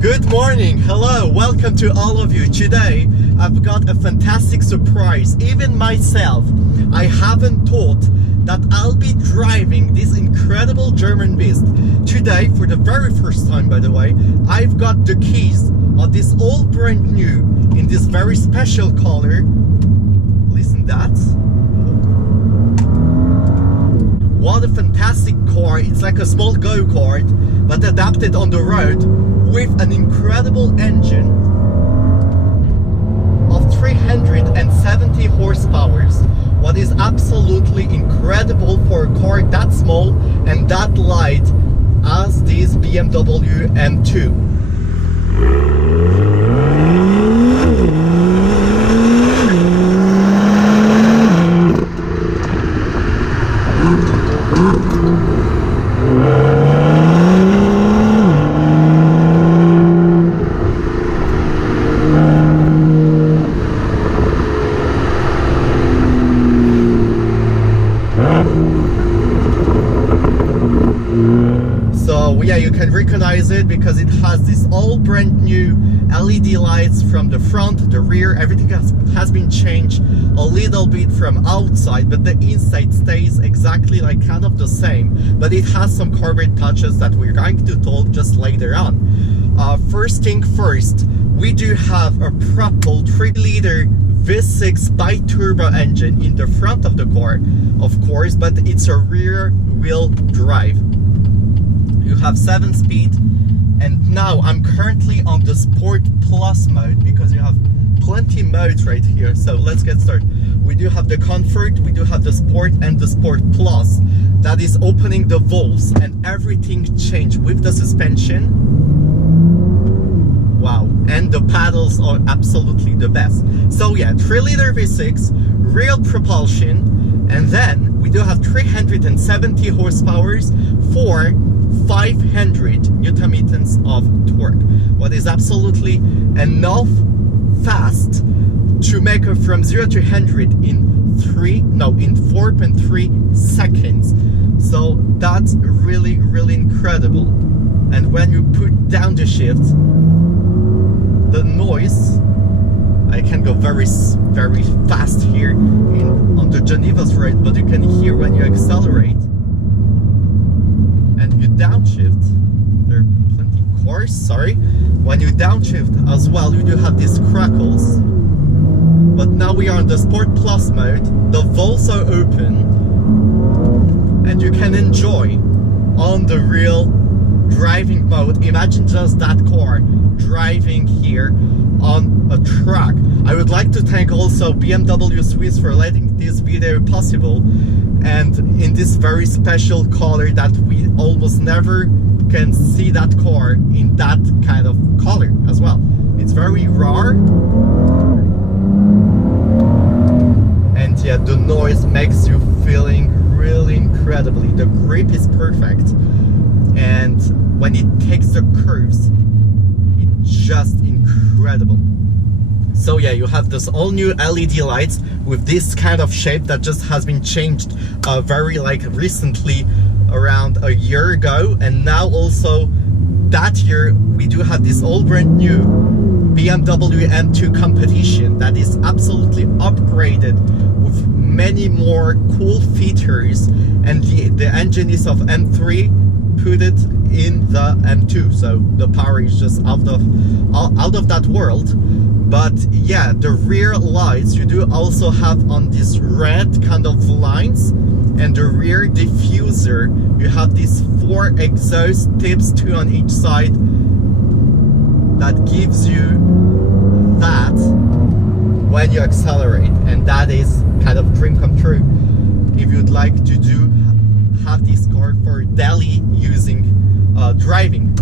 Good morning, hello, welcome to all of you. Today I've got a fantastic surprise. Even myself, I haven't thought that I'll be driving this incredible German beast. Today, for the very first time by the way, I've got the keys of this all brand new in this very special color. Listen that. What a fantastic car. It's like a small go-kart but adapted on the road with an incredible engine of 370 horsepower. What is absolutely incredible for a car that small and that light as this BMW M2. So yeah, you can recognize it because it has this all brand new LED lights from the front, the rear. Everything has been changed a little bit from outside, but the inside stays exactly like kind of the same, but it has some carbon touches that we're going to talk just later on. First thing first, we do have a proper 3-liter V6 BiTurbo engine in the front of the car, of course, but it's a rear wheel drive. You have 7-speed, and now I'm currently on the Sport Plus mode because you have plenty modes right here. So let's get started. We do have the Comfort, we do have the Sport and the Sport Plus. That is opening the valves and everything changed with the suspension. Wow, and the paddles are absolutely the best. So yeah, 3-liter V6, real propulsion, and then we do have 370 horsepower for 500 Newton meters of torque. What is absolutely enough fast to make it from 0 to 100 in 4.3 seconds. So that's really incredible. And when you put down the shift, the noise, I can go very fast here on the Geneva's road, but you can hear when you accelerate and you downshift. There are plenty of cars, sorry. When you downshift as well, you do have these crackles. But now we are on the Sport Plus mode. The valves are open and you can enjoy on the real driving mode. Imagine just that car driving here on a track. I would like to thank also BMW Swiss for letting this video possible, and in this very special color that we almost never can see that car in that kind of color as well. It's very rare, and yeah, the noise makes you feeling really incredibly. The grip is perfect, and when it takes the curves, it's just incredible. So yeah, you have this all new LED lights with this kind of shape that just has been changed very recently, around a year ago. And now also that year we do have this all brand new BMW M2 competition that is absolutely upgraded with many more cool features, and the engine is of M3, put it in the M2, so the power is just out of that world. But yeah, the rear lights you do also have on this red kind of lines, and the rear diffuser you have these 4 exhaust tips, 2 on each side, that gives you that when you accelerate, and that is kind of dream come true if you'd like to have this car for daily using driving.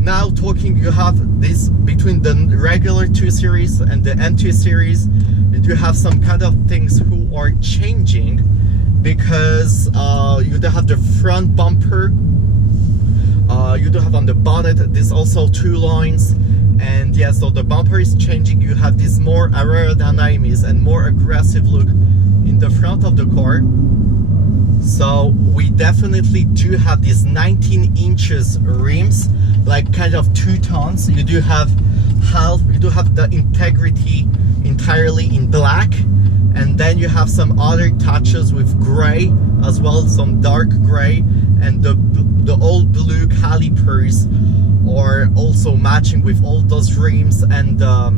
Now talking, you have this between the regular 2 series and the M2 series, you do have some kind of things who are changing, because you do have the front bumper, you do have on the bonnet this also 2 lines, and yeah, so the bumper is changing. You have this more aerodynamics and more aggressive look in the front of the car. So we definitely do have these 19 inches rims, like kind of two tones. You do have the integrity entirely in black, and then you have some other touches with gray as well, some dark gray, and the old blue calipers are also matching with all those rims, and the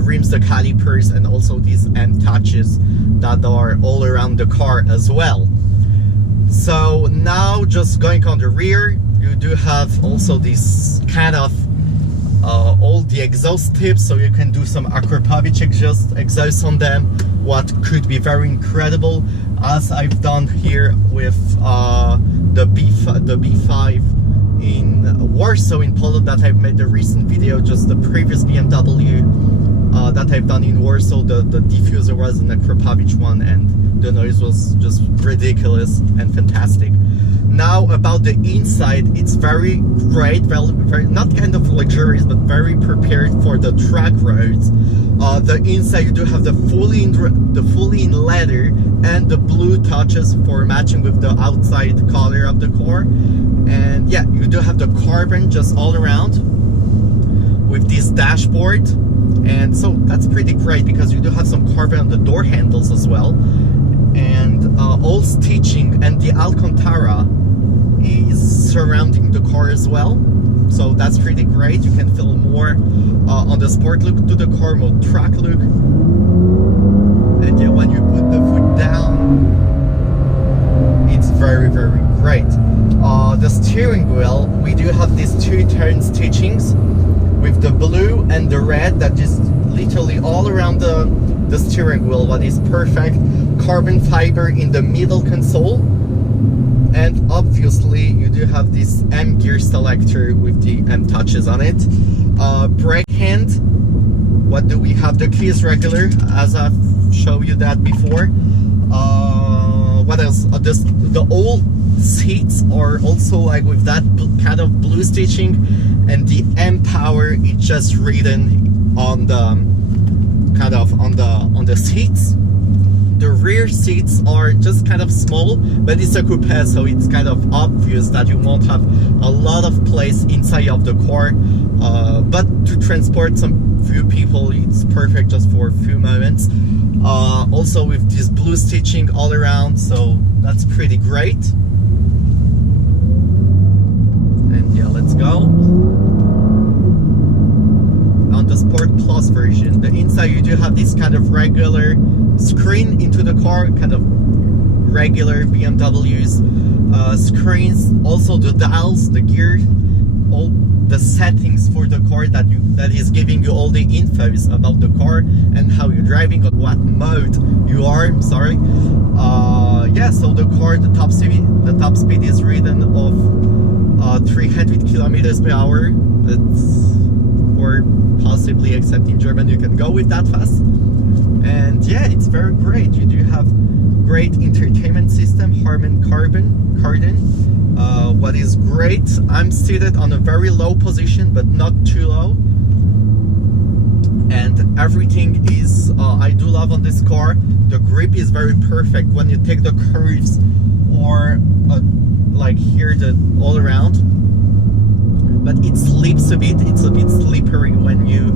rims, the calipers, and also these M touches that are all around the car as well. So now just going on the rear, you do have also this kind of all the exhaust tips, so you can do some Akrapovic exhaust on them, what could be very incredible, as I've done here with the B5 in Warsaw in Poland, that I've made the recent video. Just the previous BMW that I've done in Warsaw, the diffuser was an Akrapovic one, and the noise was just ridiculous and fantastic. Now about the inside, it's very great, very not kind of luxurious, but very prepared for the track roads. The inside, you do have the fully in leather and the blue touches for matching with the outside color of the car. And yeah, you do have the carbon just all around with this dashboard, and so that's pretty great because you do have some carbon on the door handles as well. And all stitching, and the Alcantara is surrounding the car as well, so that's pretty great. You can feel more on the sport look to the car, more track look. And yeah, when you put the foot down, it's very, very great. The steering wheel, we do have these two-tone stitchings with the blue and the red that is literally all around the steering wheel, what is perfect. Carbon fiber in the middle console, and obviously you do have this M gear selector with the M touches on it. Brake hand, what do we have? The key is regular, as I've showed you that before. What else? The old seats are also like with that kind of blue stitching, and the M power is just written on the kind of on the seats. The rear seats are just kind of small, but it's a coupe, so it's kind of obvious that you won't have a lot of place inside of the car, but to transport some few people, it's perfect just for a few moments. Also with this blue stitching all around, so that's pretty great. And yeah, let's go. On the Sport Plus version, the inside, you do have this kind of regular screen into the car, kind of regular BMW's screens. Also the dials, the gear, all the settings for the car that is giving you all the infos about the car and how you're driving, on what mode you are. Sorry. Yeah, so the car, the top speed is written of 300 kilometers per hour. Or possibly, except in German, you can go with that fast. And yeah, it's very great. You do have great entertainment system, Harman Kardon. What is great, I'm seated on a very low position, but not too low. And everything is, I do love on this car, the grip is very perfect when you take the curves, or like here, all around. But it slips a bit, it's a bit slippery when you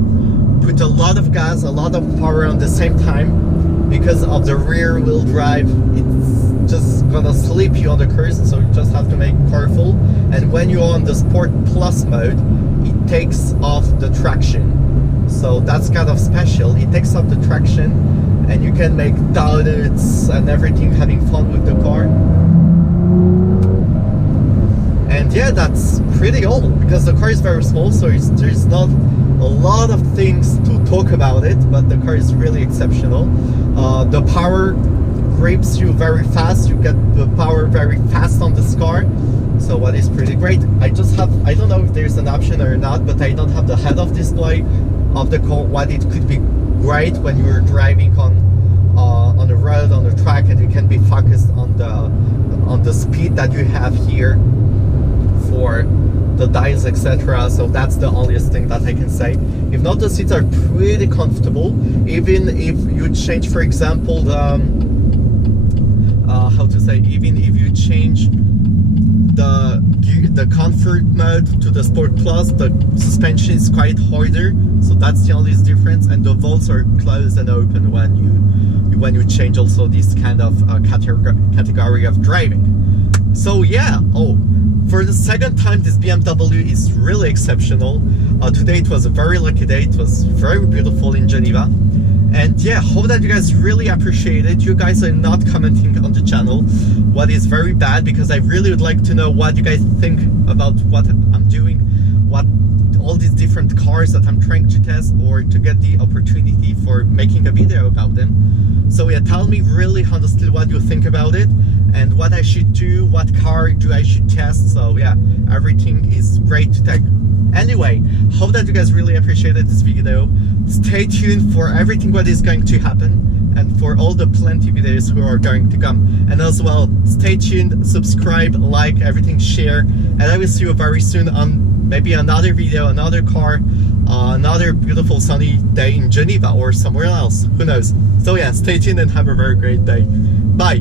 put a lot of gas, a lot of power on the same time. Because of the rear wheel drive, it's just gonna slip you on the curves, so you just have to make careful. And when you're on the Sport Plus mode, it takes off the traction. So that's kind of special, it takes off the traction, and you can make donuts and everything, having fun with the car. And yeah, that's pretty old because the car is very small, so there's not a lot of things to talk about it, but the car is really exceptional. The power grips you very fast, you get the power very fast on this car, so what is pretty great. I don't know if there's an option or not, but I don't have the head-off display of the car. What it could be great when you're driving on the road, on the track, and you can be focused on the speed that you have here for the dials, etc. So that's the only thing that I can say. If not, the seats are pretty comfortable. Even if you change, for example, how to say, even if you change the comfort mode to the Sport Plus, the suspension is quite harder, so that's the only difference, and the valves are closed and open when you change also this kind of category of driving. So yeah, for the second time, this BMW is really exceptional. Today it was a very lucky day. It was very beautiful in Geneva. And yeah, hope that you guys really appreciate it. You guys are not commenting on the channel, what is very bad, because I really would like to know what you guys think about what I'm doing, what all these different cars that I'm trying to test, or to get the opportunity for making a video about them. So yeah, tell me really honestly what you think about it, and what I should do, what car I should test. So yeah, everything is great to take. Anyway, hope that you guys really appreciated this video. Stay tuned for everything what is going to happen, and for all the plenty videos who are going to come. And as well, stay tuned, subscribe, like, everything, share, and I will see you very soon on maybe another video, another car, another beautiful sunny day in Geneva or somewhere else, who knows. So yeah, stay tuned and have a very great day. Bye.